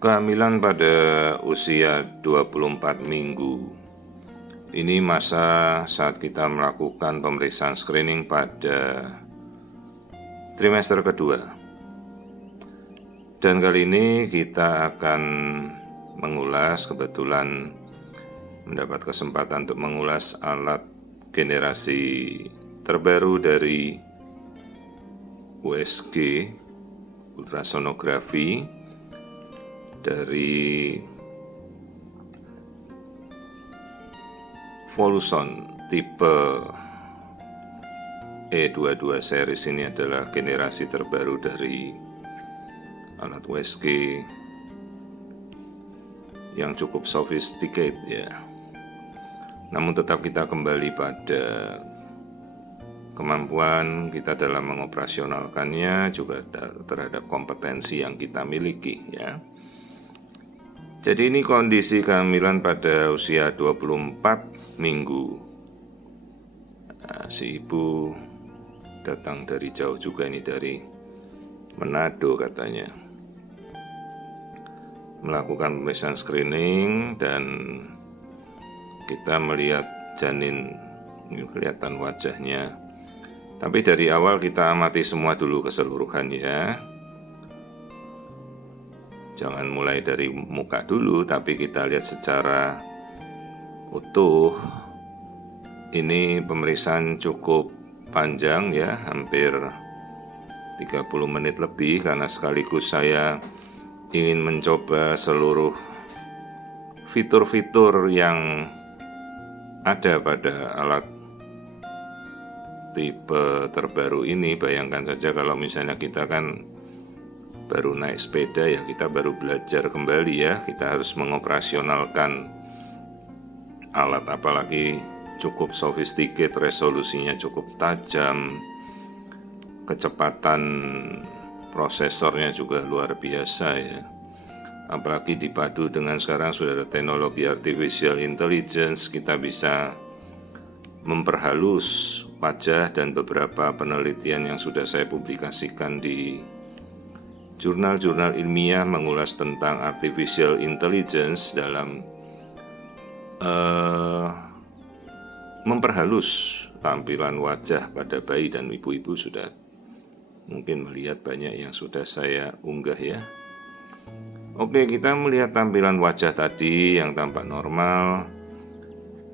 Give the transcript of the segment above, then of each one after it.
Kehamilan pada usia 24 minggu. Ini masa saat kita melakukan pemeriksaan screening pada trimester kedua. Dan kali ini kita akan mengulas, kebetulan mendapat kesempatan untuk mengulas alat generasi terbaru dari USG, ultrasonografi, dari Voluson tipe E22 series. Ini adalah generasi terbaru dari alat USG yang cukup sophisticated ya. Namun tetap kita kembali pada kemampuan kita dalam mengoperasionalkannya, juga terhadap kompetensi yang kita miliki ya. Jadi ini kondisi kehamilan pada usia 24 minggu. Nah, si ibu datang dari jauh juga, ini dari Manado katanya. Melakukan pemeriksaan screening dan kita melihat janin, ini kelihatan wajahnya. Tapi dari awal kita amati semua dulu keseluruhan ya. Jangan mulai dari muka dulu, tapi kita lihat secara utuh. Ini pemeriksaan cukup panjang ya, hampir 30 menit lebih, karena sekaligus saya ingin mencoba seluruh fitur-fitur yang ada pada alat tipe terbaru ini. Bayangkan saja kalau misalnya kita kan baru naik sepeda ya, kita baru belajar kembali ya, kita harus mengoperasionalkan alat, apalagi cukup sophisticated, resolusinya cukup tajam, kecepatan prosesornya juga luar biasa ya. Apalagi dipadu dengan sekarang sudah ada teknologi artificial intelligence, kita bisa memperhalus wajah, dan beberapa penelitian yang sudah saya publikasikan di jurnal-jurnal ilmiah mengulas tentang artificial intelligence dalam memperhalus tampilan wajah pada bayi, dan ibu-ibu sudah mungkin melihat banyak yang sudah saya unggah ya. Oke, kita melihat tampilan wajah tadi yang tampak normal.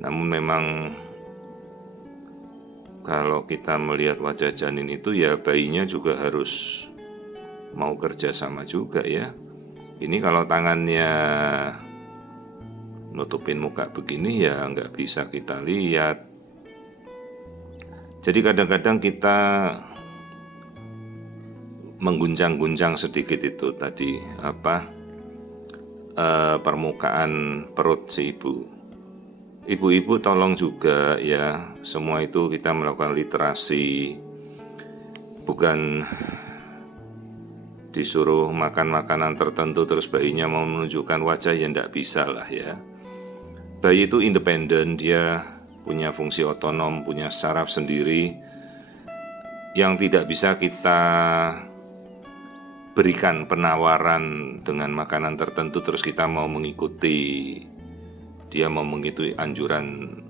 Namun memang kalau kita melihat wajah janin itu ya, bayinya juga harus mau kerja sama juga ya. Ini kalau tangannya nutupin muka begini ya nggak bisa kita lihat. Jadi kadang-kadang kita mengguncang-guncang sedikit itu tadi permukaan perut si ibu. Ibu-ibu tolong juga ya, semua itu kita melakukan literasi, bukan disuruh makan makanan tertentu terus bayinya mau menunjukkan wajah, ya enggak bisa lah ya. Bayi itu independen, dia punya fungsi otonom, punya saraf sendiri yang tidak bisa kita berikan penawaran dengan makanan tertentu terus kita mau mengikuti, dia mau mengikuti anjuran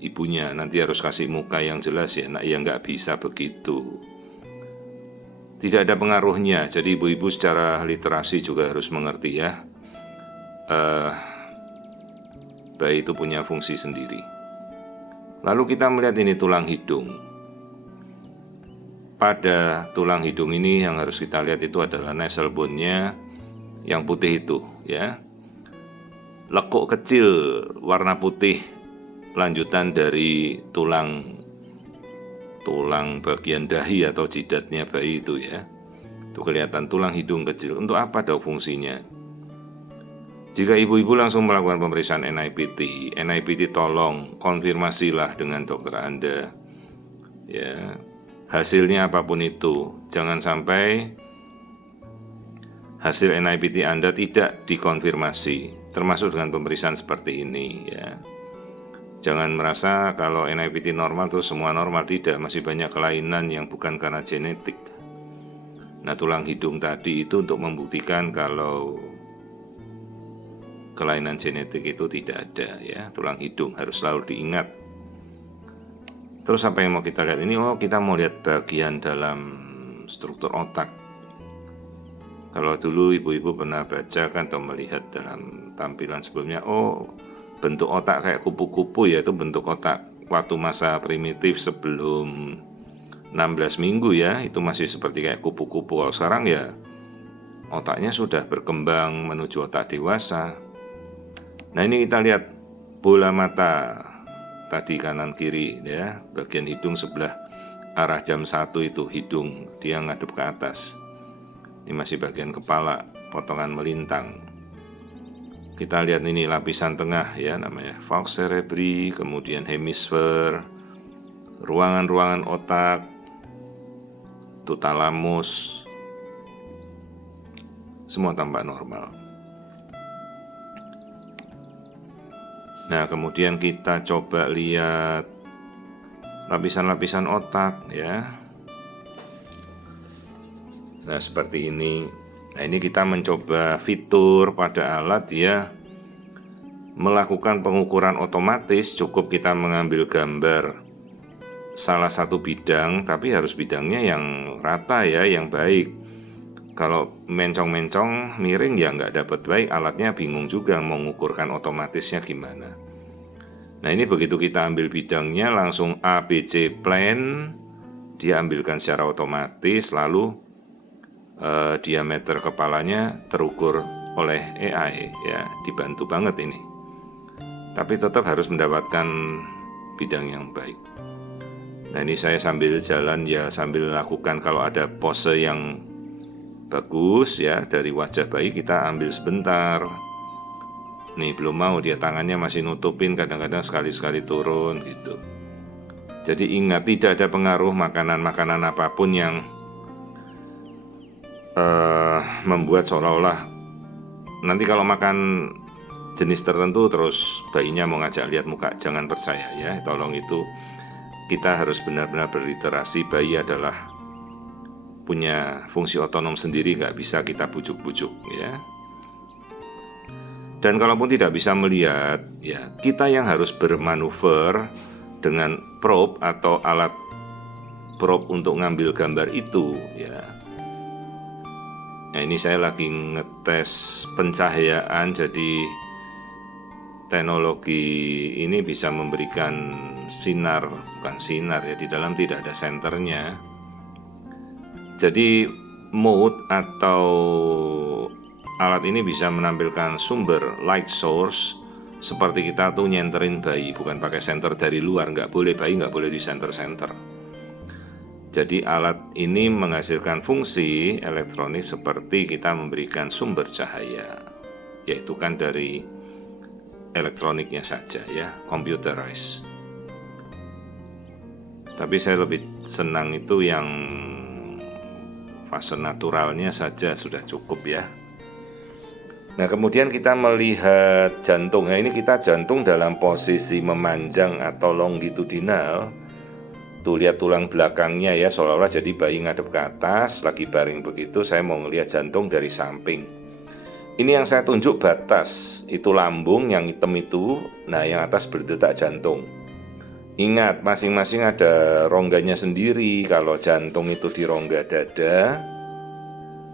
ibunya, nanti harus kasih muka yang jelas ya, nak ya enggak bisa begitu. Tidak ada pengaruhnya, jadi ibu-ibu secara literasi juga harus mengerti ya, bayi itu punya fungsi sendiri. Lalu kita melihat ini tulang hidung. Pada tulang hidung ini yang harus kita lihat itu adalah nasal bone-nya yang putih itu ya. Lekuk kecil warna putih lanjutan dari tulang bagian dahi atau jidatnya bayi itu ya. Itu kelihatan tulang hidung kecil. Untuk apa dong fungsinya? Jika ibu-ibu langsung melakukan pemeriksaan NIPT tolong konfirmasilah dengan dokter Anda ya, hasilnya apapun itu. Jangan sampai hasil NIPT Anda tidak dikonfirmasi, termasuk dengan pemeriksaan seperti ini ya. Jangan merasa kalau NIPT normal terus semua normal, tidak, masih banyak kelainan yang bukan karena genetik. Nah, tulang hidung tadi itu untuk membuktikan kalau kelainan genetik itu tidak ada ya. Tulang hidung harus selalu diingat. Terus apa yang mau kita lihat ini? Kita mau lihat bagian dalam struktur otak. Kalau dulu ibu-ibu pernah baca kan atau melihat dalam tampilan sebelumnya, bentuk otak kayak kupu-kupu, yaitu bentuk otak waktu masa primitif sebelum 16 minggu ya, itu masih seperti kayak kupu-kupu. Kalau sekarang ya otaknya sudah berkembang menuju otak dewasa. Nah ini kita lihat bola mata tadi kanan kiri ya, bagian hidung sebelah arah jam 1 itu hidung, dia ngadep ke atas. Ini masih bagian kepala, potongan melintang. Kita lihat ini lapisan tengah ya, namanya falx cerebri, kemudian hemisfer, ruangan-ruangan otak, talamus, semua tampak normal. Nah, kemudian kita coba lihat lapisan-lapisan otak ya. Nah, seperti ini. Nah, ini kita mencoba fitur pada alat ya, melakukan pengukuran otomatis. Cukup kita mengambil gambar salah satu bidang, tapi harus bidangnya yang rata ya, yang baik. Kalau mencong-mencong miring ya nggak dapat baik, alatnya bingung juga mau mengukurkan otomatisnya gimana. Nah ini begitu kita ambil bidangnya langsung ABC plan, dia ambilkan secara otomatis, lalu diameter kepalanya terukur oleh AI ya, dibantu banget ini. Tapi tetap harus mendapatkan bidang yang baik. Nah ini saya sambil jalan ya, sambil lakukan kalau ada pose yang bagus ya dari wajah bayi kita ambil sebentar. Nih belum mau, dia tangannya masih nutupin, kadang-kadang sekali-sekali turun gitu. Jadi ingat, tidak ada pengaruh makanan-makanan apapun yang membuat seolah-olah nanti kalau makan jenis tertentu terus bayinya mau ngajak lihat muka. Jangan percaya ya, tolong itu kita harus benar-benar berliterasi. Bayi adalah punya fungsi otonom sendiri, nggak bisa kita bujuk-bujuk ya. Dan kalaupun tidak bisa melihat ya, kita yang harus bermanuver dengan probe atau alat probe untuk ngambil gambar itu ya. Nah ini saya lagi ngetes pencahayaan, jadi teknologi ini bisa memberikan sinar, bukan sinar ya, di dalam tidak ada senternya. Jadi mode atau alat ini bisa menampilkan sumber light source, seperti kita tuh nyenterin bayi, bukan pakai senter dari luar, nggak boleh, bayi nggak boleh di senter-senter. Jadi alat ini menghasilkan fungsi elektronik seperti kita memberikan sumber cahaya, yaitu kan dari elektroniknya saja ya, computerized. Tapi saya lebih senang itu yang fase naturalnya saja sudah cukup ya. Nah kemudian kita melihat jantung. Nah ini kita jantung dalam posisi memanjang atau longitudinal. Tuh lihat tulang belakangnya ya, seolah-olah jadi bayi ngadep ke atas, lagi baring begitu. Saya mau ngelihat jantung dari samping. Ini yang saya tunjuk batas, itu lambung yang hitam itu. Nah yang atas berdetak jantung. Ingat, masing-masing ada rongganya sendiri. Kalau jantung itu di rongga dada,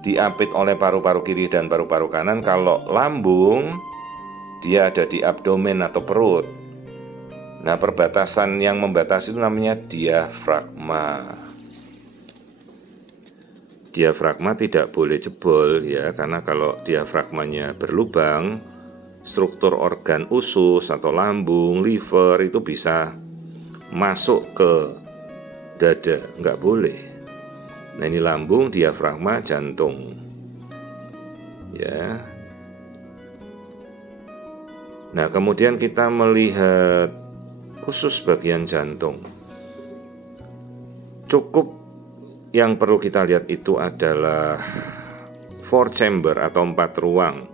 diapit oleh paru-paru kiri dan paru-paru kanan. Kalau lambung, dia ada di abdomen atau perut. Nah perbatasan yang membatasi itu namanya diafragma. Diafragma tidak boleh jebol ya, karena kalau diafragmanya berlubang, struktur organ usus atau lambung, liver itu bisa masuk ke dada, nggak boleh. Nah ini lambung, diafragma, jantung ya. Nah kemudian kita melihat khusus bagian jantung. Cukup yang perlu kita lihat itu adalah 4 chamber atau 4 ruang.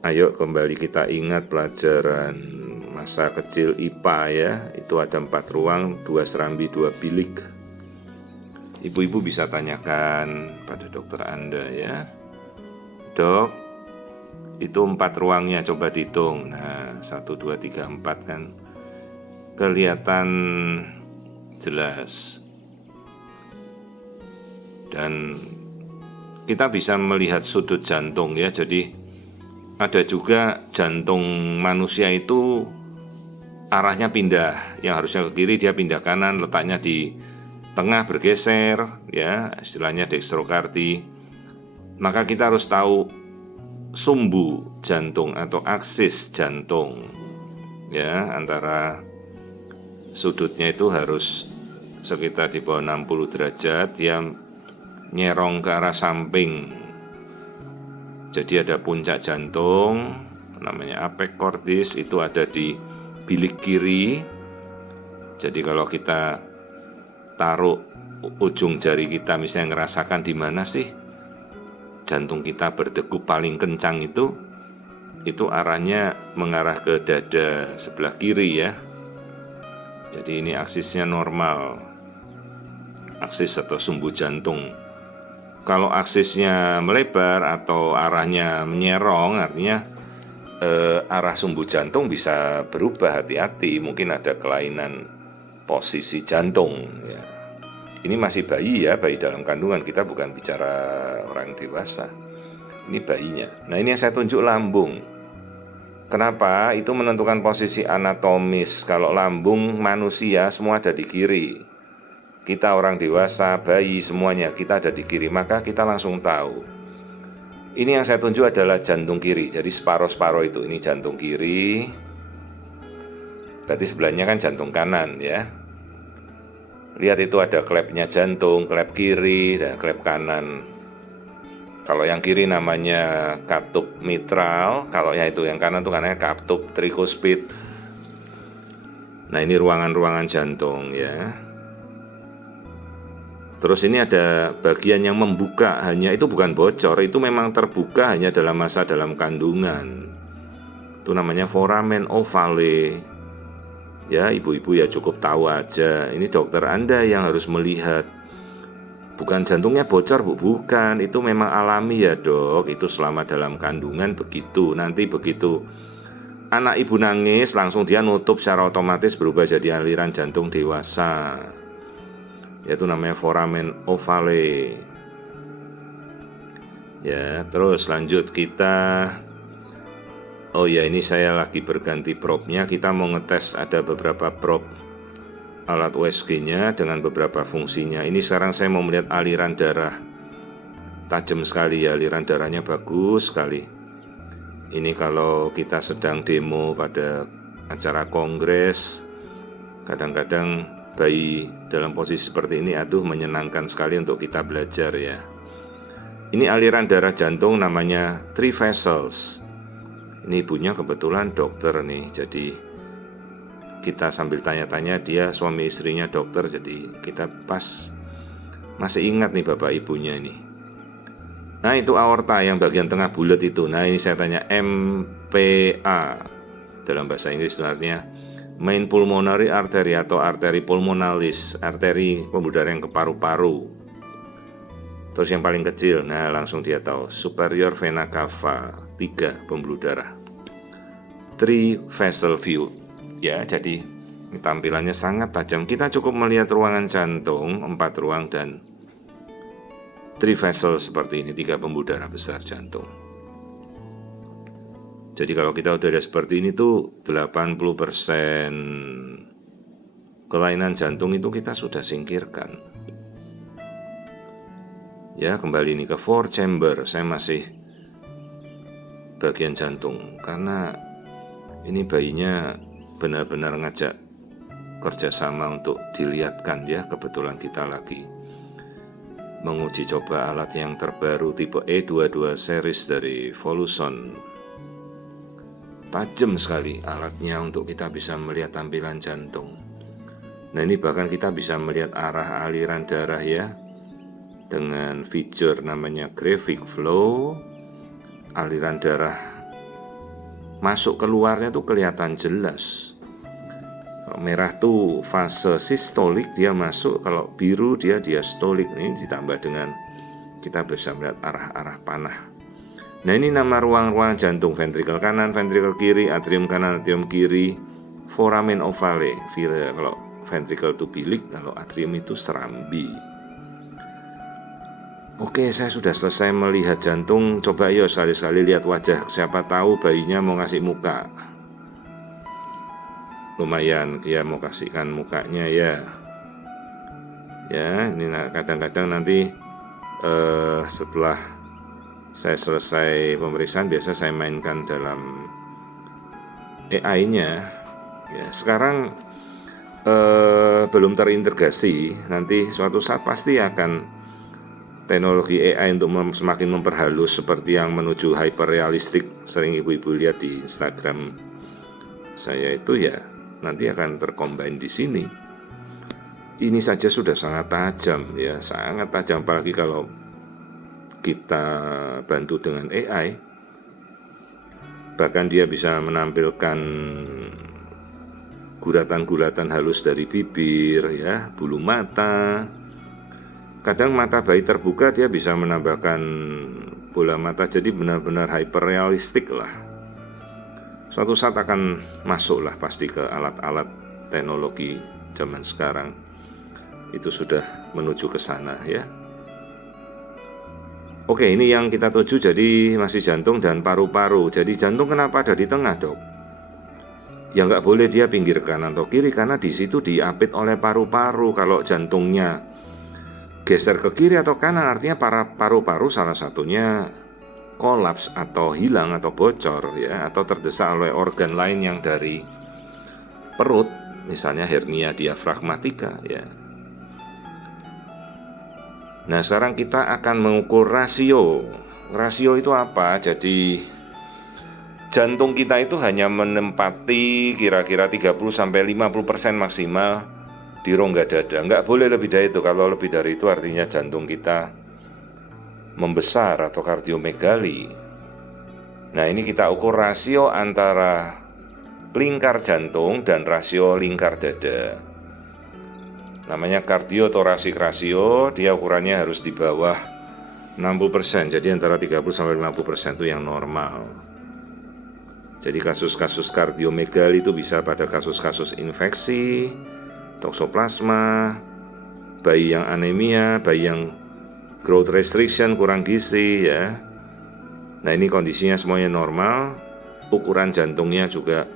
Ayo kembali kita ingat pelajaran masa kecil IPA ya, itu ada 4 ruang, 2 serambi, 2 bilik. Ibu-ibu bisa tanyakan pada dokter Anda ya, Dok, itu 4 ruangnya, coba dihitung. Nah 1, 2, 3, 4 kan kelihatan jelas. Dan kita bisa melihat sudut jantung ya. Jadi ada juga jantung manusia itu arahnya pindah, yang harusnya ke kiri dia pindah kanan, letaknya di tengah bergeser ya, istilahnya dextrokardi. Maka kita harus tahu sumbu jantung atau aksis jantung ya, antara sudutnya itu harus sekitar di bawah 60 derajat, dia nyerong ke arah samping. Jadi ada puncak jantung namanya apex cordis, itu ada di bilik kiri. Jadi kalau kita taruh ujung jari kita misalnya ngerasakan di mana sih jantung kita berdegup paling kencang, itu arahnya mengarah ke dada sebelah kiri ya. Jadi ini aksisnya normal, aksis atau sumbu jantung. Kalau aksisnya melebar atau arahnya menyerong, artinya arah sumbu jantung bisa berubah, hati-hati, mungkin ada kelainan posisi jantung ya. Ini masih bayi ya, bayi dalam kandungan, kita bukan bicara orang dewasa. Ini bayinya. Nah ini yang saya tunjuk lambung. Kenapa? Itu menentukan posisi anatomis. Kalau lambung manusia semua ada di kiri, kita orang dewasa, bayi, semuanya kita ada di kiri, maka kita langsung tahu. Ini yang saya tunjuk adalah jantung kiri. Jadi separuh-separuh itu, ini jantung kiri, berarti sebelahnya kan jantung kanan ya. Lihat itu ada klepnya jantung, klep kiri dan klep kanan. Kalau yang kiri namanya katup mitral, kalau yang itu yang kanan itu namanya katup tricuspid. Nah ini ruangan-ruangan jantung ya. Terus ini ada bagian yang membuka, hanya itu bukan bocor, itu memang terbuka hanya dalam masa dalam kandungan. Itu namanya foramen ovale. Ya ibu-ibu ya cukup tahu aja, ini dokter Anda yang harus melihat. Bukan jantungnya bocor Bu, bukan, itu memang alami ya dok, itu selama dalam kandungan begitu. Nanti begitu anak ibu nangis langsung dia nutup secara otomatis berubah jadi aliran jantung dewasa. Yaitu namanya foramen ovale. Ya, terus lanjut kita. Oh ya, ini saya lagi berganti probnya. Kita mau ngetes, ada beberapa prob alat USG-nya dengan beberapa fungsinya. Ini sekarang saya mau melihat aliran darah. Tajam sekali ya, aliran darahnya bagus sekali. Ini kalau kita sedang demo pada acara kongres, kadang-kadang bayi dalam posisi seperti ini, aduh menyenangkan sekali untuk kita belajar ya. Ini aliran darah jantung namanya 3 vessels. Ini ibunya kebetulan dokter nih, jadi kita sambil tanya-tanya, dia suami istrinya dokter, jadi kita pas masih ingat nih bapak ibunya ini. Nah itu aorta yang bagian tengah bulat itu. Nah ini saya tanya MPA, dalam bahasa Inggris itu artinya main pulmonary artery atau arteri pulmonalis, arteri pembuluh darah yang ke paru-paru. Terus yang paling kecil, nah langsung dia tahu, superior vena cava, 3 pembuluh darah. 3 vessel view. Ya, jadi tampilannya sangat tajam. Kita cukup melihat ruangan jantung 4 ruang dan 3 vessel seperti ini, 3 pembuluh darah besar jantung. Jadi kalau kita udah ada seperti ini tuh 80% kelainan jantung itu kita sudah singkirkan. Ya kembali ini ke 4 chamber, saya masih bagian jantung karena ini bayinya benar-benar ngajak kerjasama untuk dilihatkan ya. Kebetulan kita lagi menguji coba alat yang terbaru tipe E22 series dari Voluson. Tajam sekali alatnya untuk kita bisa melihat tampilan jantung. Nah ini bahkan kita bisa melihat arah aliran darah ya, dengan feature namanya graphic flow. Aliran darah masuk keluarnya tuh kelihatan jelas. Kalau merah tuh fase sistolik, dia masuk. Kalau biru dia diastolik. Ini ditambah dengan kita bisa melihat arah-arah panah. Nah, ini nama ruang-ruang jantung: ventrikel kanan, ventrikel kiri, atrium kanan, atrium kiri, foramen ovale, kalau ventrikel itu bilik, kalau atrium itu serambi. Oke, saya sudah selesai melihat jantung. Coba yuk sekali-sekali lihat wajah, siapa tahu bayinya mau ngasih muka. Lumayan, dia mau kasihkan mukanya ya. Ya, ini kadang-kadang nanti setelah saya selesai pemeriksaan, biasa saya mainkan dalam AI-nya. Ya, sekarang belum terintegrasi. Nanti suatu saat pasti akan teknologi AI untuk semakin memperhalus, seperti yang menuju hyperrealistik sering ibu-ibu lihat di Instagram saya itu, ya nanti akan tercombine di sini. Ini saja sudah sangat tajam ya, sangat tajam, apalagi kalau kita bantu dengan AI. Bahkan dia bisa menampilkan guratan-guratan halus dari bibir ya, bulu mata. Kadang mata bayi terbuka, dia bisa menambahkan bola mata, jadi benar-benar hyperrealistik lah. Suatu saat akan masuk lah pasti ke alat-alat teknologi zaman sekarang. Itu sudah menuju ke sana ya. Oke, ini yang kita tuju, jadi masih jantung dan paru-paru. Jadi jantung kenapa ada di tengah, dok? Ya nggak boleh dia pinggir kanan atau kiri, karena di situ diapit oleh paru-paru. Kalau jantungnya geser ke kiri atau kanan, artinya paru-paru salah satunya kolaps atau hilang atau bocor ya, atau terdesak oleh organ lain yang dari perut, misalnya hernia diafragmatika ya. Nah, sekarang kita akan mengukur rasio. Rasio itu apa? Jadi jantung kita itu hanya menempati kira-kira 30-50% maksimal di rongga dada. Nggak boleh lebih dari itu. Kalau lebih dari itu artinya jantung kita membesar atau kardiomegali. Nah, ini kita ukur rasio antara lingkar jantung dan rasio lingkar dada. Namanya kardiotorasik rasio, dia ukurannya harus di bawah 60%, jadi antara 30-50% itu yang normal. Jadi kasus-kasus kardiomegali itu bisa pada kasus-kasus infeksi, toksoplasma, bayi yang anemia, bayi yang growth restriction, kurang gizi ya. Nah, ini kondisinya semuanya normal, ukuran jantungnya juga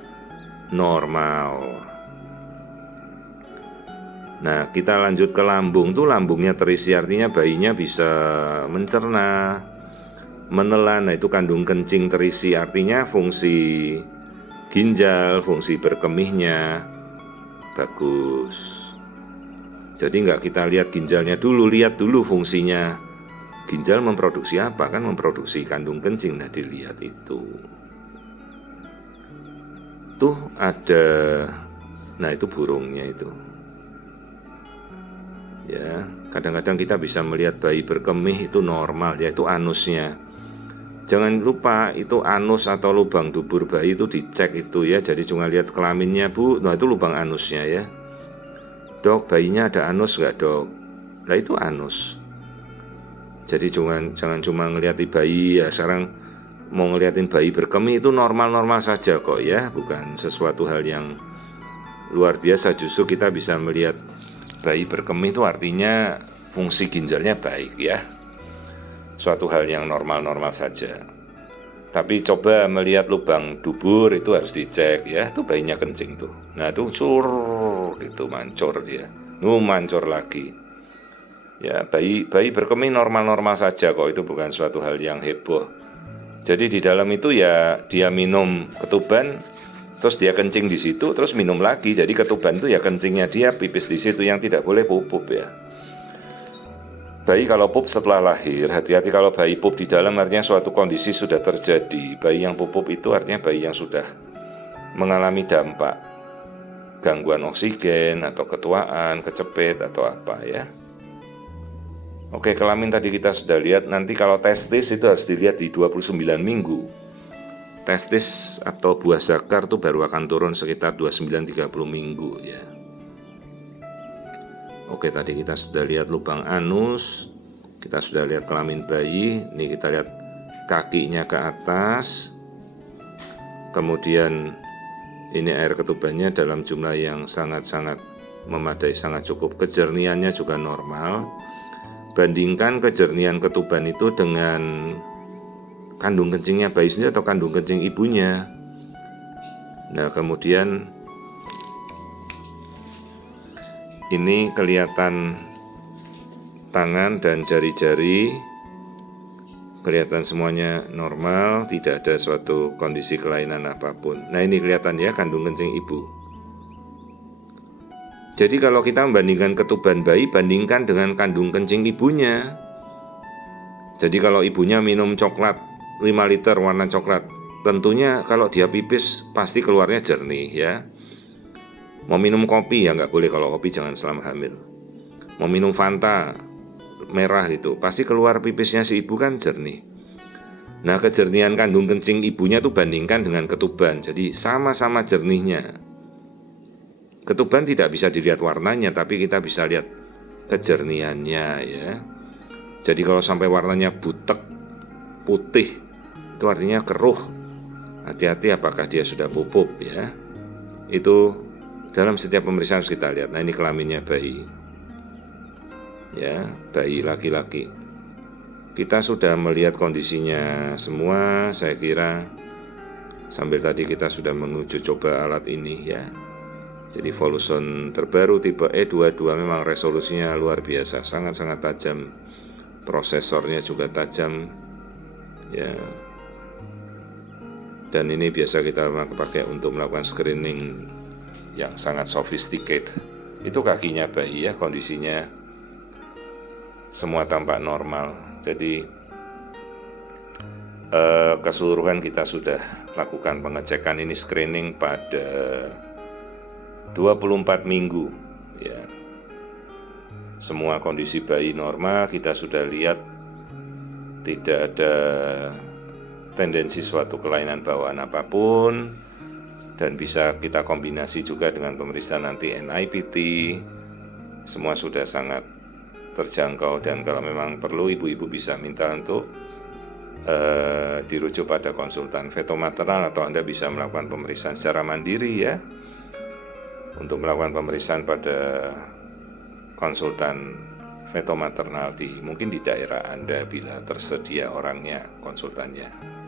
normal. Nah, kita lanjut ke lambung. Tuh lambungnya terisi, artinya bayinya bisa mencerna, menelan. Nah, itu kandung kencing terisi, artinya fungsi ginjal, fungsi berkemihnya bagus. Jadi nggak kita lihat ginjalnya dulu, lihat dulu fungsinya. Ginjal memproduksi apa? Kan memproduksi kandung kencing. Nah, dilihat itu. Tuh ada, nah itu burungnya itu. Ya, kadang-kadang kita bisa melihat bayi berkemih itu normal, yaitu anusnya. Jangan lupa itu anus atau lubang dubur bayi itu dicek itu ya. Jadi cuma lihat kelaminnya, Bu. Nah, itu lubang anusnya ya. Dok, bayinya ada anus nggak, dok? Nah, itu anus. Jadi jangan cuma ngeliatin bayi ya. Sekarang mau ngeliatin bayi berkemih itu normal-normal saja kok ya. Bukan sesuatu hal yang luar biasa. Justru kita bisa melihat bayi berkemih itu artinya fungsi ginjalnya baik ya. Suatu hal yang normal-normal saja. Tapi coba melihat lubang dubur itu harus dicek ya. Itu bayinya kencing tuh. Nah, itu gitu mancur dia. Mancur lagi. Ya, bayi berkemih normal-normal saja kok, itu bukan suatu hal yang heboh. Jadi di dalam itu ya dia minum ketuban, terus dia kencing di situ, terus minum lagi. Jadi ketuban itu ya kencingnya dia, pipis di situ, yang tidak boleh pup ya. Bayi kalau pup setelah lahir, hati-hati kalau bayi pup di dalam, artinya suatu kondisi sudah terjadi. Bayi yang pup itu artinya bayi yang sudah mengalami dampak gangguan oksigen atau ketuaan, kecepit atau apa ya. Oke, kelamin tadi kita sudah lihat. Nanti kalau testis itu harus dilihat di 29 minggu. Testis atau buah zakar itu baru akan turun sekitar 29-30 minggu ya. Oke, tadi kita sudah lihat lubang anus, kita sudah lihat kelamin bayi. Ini kita lihat kakinya ke atas, kemudian ini air ketubannya dalam jumlah yang sangat-sangat memadai, sangat cukup. Kejernihannya juga normal. Bandingkan kejernihan ketuban itu dengan kandung kencingnya bayi sendiri atau kandung kencing ibunya. Nah, kemudian ini kelihatan tangan dan jari-jari, kelihatan semuanya normal, tidak ada suatu kondisi kelainan apapun. Nah, ini kelihatan ya kandung kencing ibu. Jadi kalau kita membandingkan ketuban bayi, bandingkan dengan kandung kencing ibunya. Jadi kalau ibunya minum coklat 5 liter warna coklat, tentunya kalau dia pipis pasti keluarnya jernih ya. Mau minum kopi ya nggak boleh, kalau kopi jangan selama hamil. Mau minum Fanta merah itu, pasti keluar pipisnya si ibu kan jernih. Nah, kejernihan kandung kencing ibunya tuh bandingkan dengan ketuban, jadi sama-sama jernihnya. Ketuban tidak bisa dilihat warnanya, tapi kita bisa lihat kejernihannya ya. Jadi kalau sampai warnanya butek, putih, itu artinya keruh. Hati-hati apakah dia sudah pupuk ya. Itu dalam setiap pemeriksaan harus kita lihat. Nah, ini kelaminnya bayi. Ya, bayi laki-laki. Kita sudah melihat kondisinya semua, saya kira. Sambil tadi kita sudah menguji coba alat ini ya. Jadi Voluson terbaru tipe E22 memang resolusinya luar biasa, sangat-sangat tajam. Prosesornya juga tajam ya. Dan ini biasa kita pakai untuk melakukan screening yang sangat sophisticated. Itu kakinya bayi ya, kondisinya semua tampak normal. Jadi keseluruhan kita sudah lakukan pengecekan ini, screening pada 24 minggu ya. Semua kondisi bayi normal, kita sudah lihat tidak ada tendensi suatu kelainan bawaan apapun, dan bisa kita kombinasi juga dengan pemeriksaan nanti NIPT. Semua sudah sangat terjangkau, dan kalau memang perlu ibu-ibu bisa minta untuk dirujuk pada konsultan fetomaternal, atau Anda bisa melakukan pemeriksaan secara mandiri ya. Untuk melakukan pemeriksaan pada konsultan fetomaternal mungkin di daerah Anda bila tersedia orangnya, konsultannya.